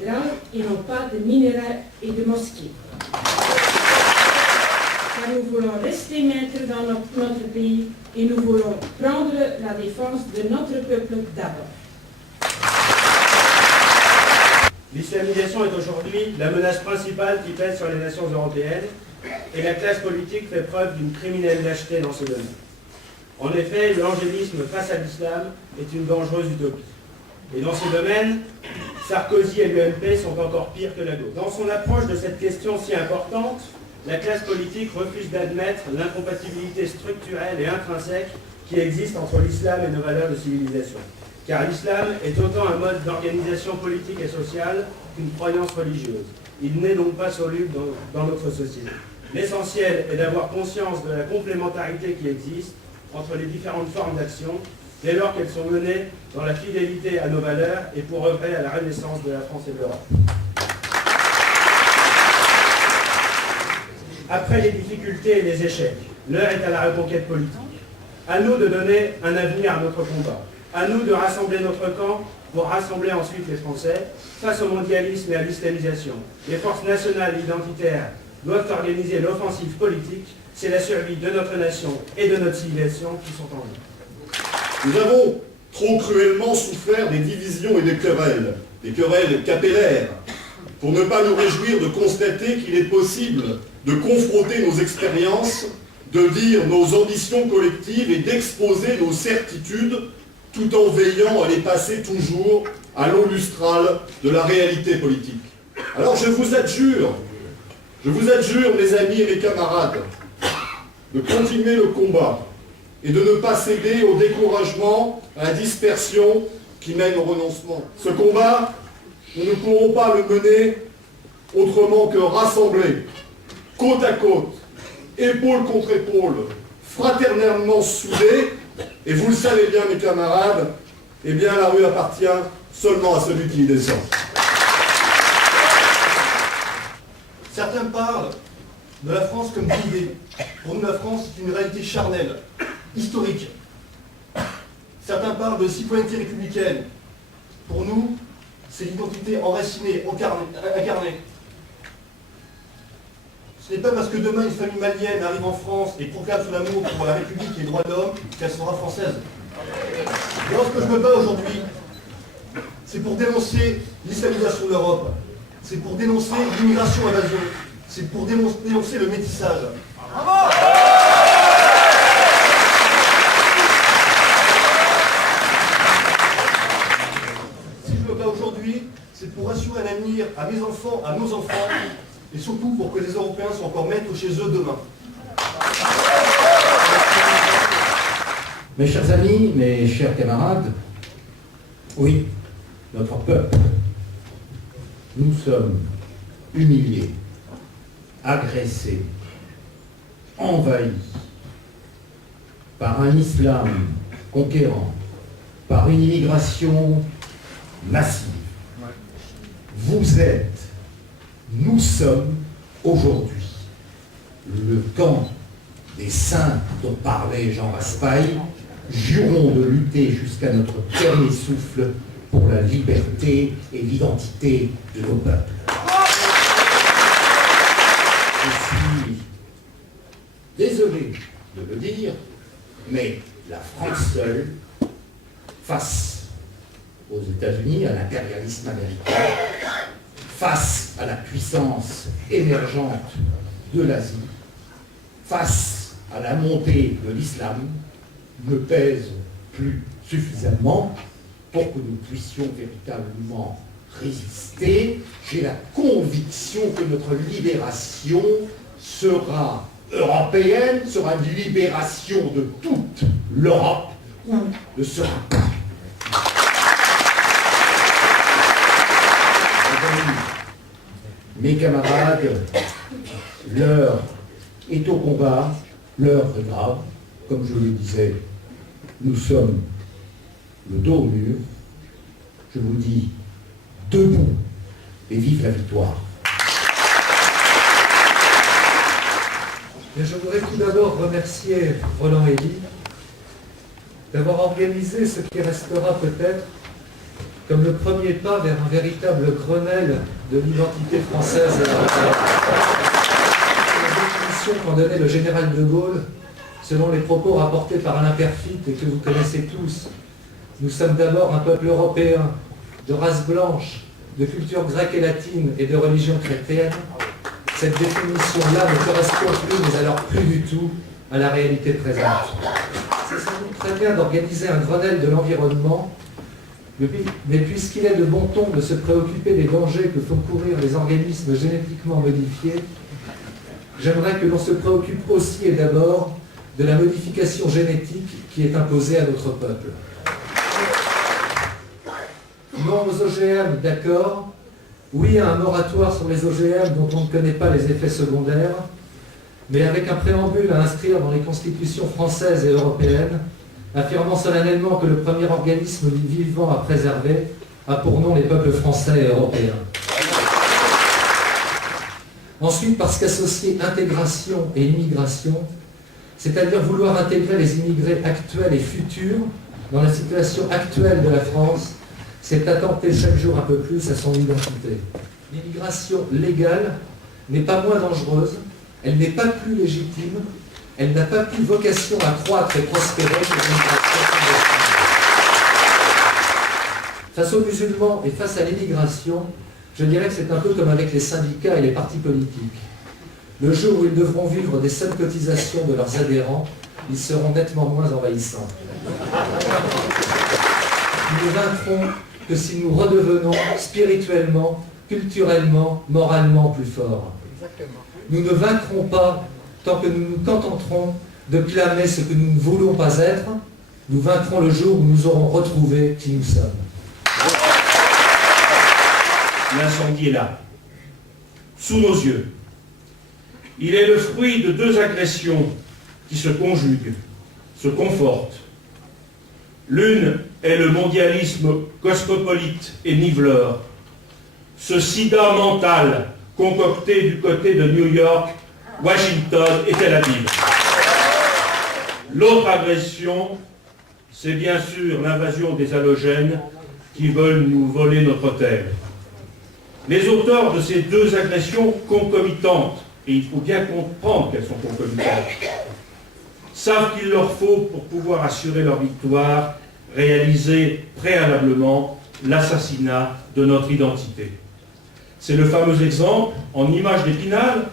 cathédrales et non pas de minarets et de mosquées. Car nous voulons rester maîtres dans notre pays et nous voulons prendre la défense de notre peuple d'abord. L'islamisation est aujourd'hui la menace principale qui pèse sur les nations européennes et la classe politique fait preuve d'une criminelle lâcheté dans ce domaine. En effet, l'angélisme face à l'islam est une dangereuse utopie. Et dans ce domaine, Sarkozy et l'UMP sont encore pires que la gauche. Dans son approche de cette question si importante, la classe politique refuse d'admettre l'incompatibilité structurelle et intrinsèque qui existe entre l'islam et nos valeurs de civilisation. Car l'islam est autant un mode d'organisation politique et sociale qu'une croyance religieuse. Il n'est donc pas soluble dans notre société. L'essentiel est d'avoir conscience de la complémentarité qui existe entre les différentes formes d'action, dès lors qu'elles sont menées dans la fidélité à nos valeurs et pour œuvrer à la renaissance de la France et de l'Europe. Après les difficultés et les échecs, l'heure est à la reconquête politique. À nous de donner un avenir à notre combat. À nous de rassembler notre camp pour rassembler ensuite les Français face au mondialisme et à l'islamisation. Les forces nationales et identitaires doivent organiser l'offensive politique. C'est la survie de notre nation et de notre civilisation qui sont en jeu. Nous avons trop cruellement souffert des divisions et des querelles capellaires, pour ne pas nous réjouir de constater qu'il est possible de confronter nos expériences, de dire nos ambitions collectives et d'exposer nos certitudes, tout en veillant à les passer toujours à l'eau lustrale de la réalité politique. Alors je vous adjure, mes amis et mes camarades, de continuer le combat et de ne pas céder au découragement, à la dispersion qui mène au renoncement. Ce combat, nous ne pourrons pas le mener autrement que rassemblés, côte à côte, épaule contre épaule, fraternellement soudés. Et vous le savez bien, mes camarades, eh bien la rue appartient seulement à celui qui y descend. Certains parlent de la France comme d'idée. Pour nous, la France est une réalité charnelle, historique. Certains parlent de citoyenneté républicaine. Pour nous, c'est l'identité enracinée, incarnée. Ce n'est pas parce que demain une famille malienne arrive en France et proclame son amour pour la République et les droits de l'homme qu'elle sera française. Lorsque je me bats aujourd'hui, c'est pour dénoncer l'islamisation de l'Europe. C'est pour dénoncer l'immigration-invasion. C'est pour dénoncer le métissage. Bravo ! Si je me bats aujourd'hui, c'est pour assurer un avenir à mes enfants, à nos enfants, et surtout pour que les Européens soient encore maîtres chez eux demain. Mes chers amis, mes chers camarades, oui, notre peuple, nous sommes humiliés, agressés, envahis par un islam conquérant, par une immigration massive. Vous êtes, nous sommes aujourd'hui le camp des saints dont parlait Jean Raspail. Jurons de lutter jusqu'à notre dernier souffle pour la liberté et l'identité de nos peuples. Je suis désolé de le dire, mais la France seule, face aux États-Unis, à l'impérialisme américain, face à la puissance émergente de l'Asie, face à la montée de l'islam, ne pèse plus suffisamment pour que nous puissions véritablement résister. J'ai la conviction que notre libération sera européenne, sera une libération de toute l'Europe, ou ne sera pas. Mes camarades, l'heure est au combat, l'heure est grave, comme je le disais, nous sommes le dos au mur. Je vous dis, debout et vive la victoire. Et je voudrais tout d'abord remercier Roland Elie d'avoir organisé ce qui restera peut-être comme le premier pas vers un véritable Grenelle de l'identité française et européenne. La définition qu'en donnait le général de Gaulle, selon les propos rapportés par Alain Perfit et que vous connaissez tous, nous sommes d'abord un peuple européen, de race blanche, de culture grecque et latine et de religion chrétienne. Cette définition-là ne correspond plus, mais alors plus du tout, à la réalité présente. C'est sans doute très bien d'organiser un Grenelle de l'environnement, mais puisqu'il est de bon ton de se préoccuper des dangers que font courir les organismes génétiquement modifiés, j'aimerais que l'on se préoccupe aussi et d'abord de la modification génétique qui est imposée à notre peuple. Non aux OGM, d'accord. Oui à un moratoire sur les OGM dont on ne connaît pas les effets secondaires, mais avec un préambule à inscrire dans les constitutions françaises et européennes, affirmant solennellement que le premier organisme vivant à préserver a pour nom les peuples français et européens. Ensuite, parce qu'associer intégration et immigration, c'est-à-dire vouloir intégrer les immigrés actuels et futurs dans la situation actuelle de la France, c'est attenter chaque jour un peu plus à son identité. L'immigration légale n'est pas moins dangereuse, elle n'est pas plus légitime, elle n'a pas plus vocation à croître et prospérer que l'immigration clandestine. Face aux musulmans et face à l'immigration, je dirais que c'est un peu comme avec les syndicats et les partis politiques. Le jour où ils devront vivre des seules cotisations de leurs adhérents, ils seront nettement moins envahissants. Nous ne vaincrons que si nous redevenons spirituellement, culturellement, moralement plus forts. Nous ne vaincrons pas tant que nous nous contenterons de clamer ce que nous ne voulons pas être. Nous vaincrons le jour où nous aurons retrouvé qui nous sommes. L'incendie est là, sous nos yeux. Il est le fruit de deux agressions qui se conjuguent, se confortent. L'une est le mondialisme cosmopolite et niveleur, ce sida mental concocté du côté de New York, Washington et Tel Aviv. L'autre agression, c'est bien sûr l'invasion des halogènes qui veulent nous voler notre terre. Les auteurs de ces deux agressions concomitantes, et il faut bien comprendre qu'elles sont concomitantes, savent qu'il leur faut, pour pouvoir assurer leur victoire, réaliser préalablement l'assassinat de notre identité. C'est le fameux exemple, en image d'Épinal,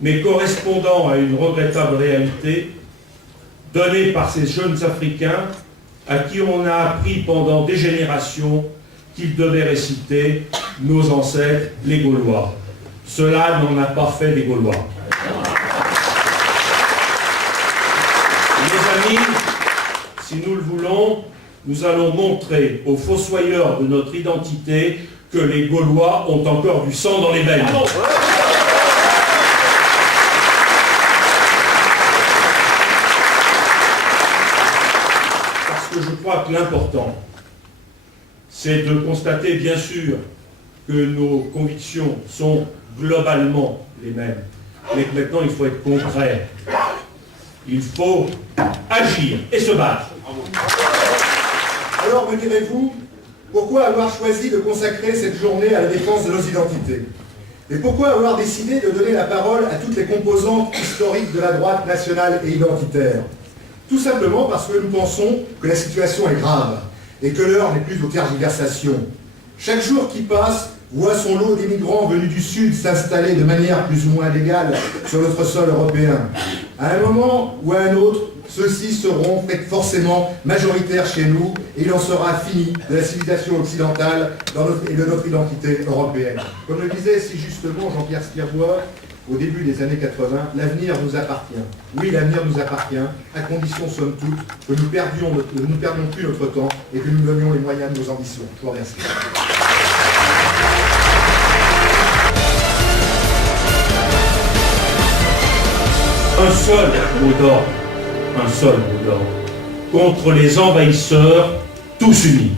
mais correspondant à une regrettable réalité, donné par ces jeunes Africains à qui on a appris pendant des générations qu'ils devaient réciter nos ancêtres, les Gaulois. Cela n'en a pas fait des Gaulois. Mes amis, si nous le voulons, nous allons montrer aux fossoyeurs de notre identité que les Gaulois ont encore du sang dans les veines. Parce que je crois que l'important, c'est de constater, bien sûr, que nos convictions sont globalement les mêmes. Mais que maintenant, il faut être concret. Il faut agir et se battre. Alors, me direz-vous, pourquoi avoir choisi de consacrer cette journée à la défense de nos identités? Et pourquoi avoir décidé de donner la parole à toutes les composantes historiques de la droite nationale et identitaire? Tout simplement parce que nous pensons que la situation est grave et que l'heure n'est plus aux tergiversations. Chaque jour qui passe voit son lot d'immigrants venus du Sud s'installer de manière plus ou moins légale sur notre sol européen. À un moment ou à un autre, ceux-ci seront forcément majoritaires chez nous et il en sera fini de la civilisation occidentale et de notre identité européenne. Comme le disait si justement Jean-Pierre Stirbois au début des années 80, l'avenir nous appartient. Oui, l'avenir nous appartient, à condition, somme toute, que nous ne perdions plus notre temps et que nous donnions les moyens de nos ambitions. Je vous remercie. Un seul mot d'ordre, contre les envahisseurs, tous unis.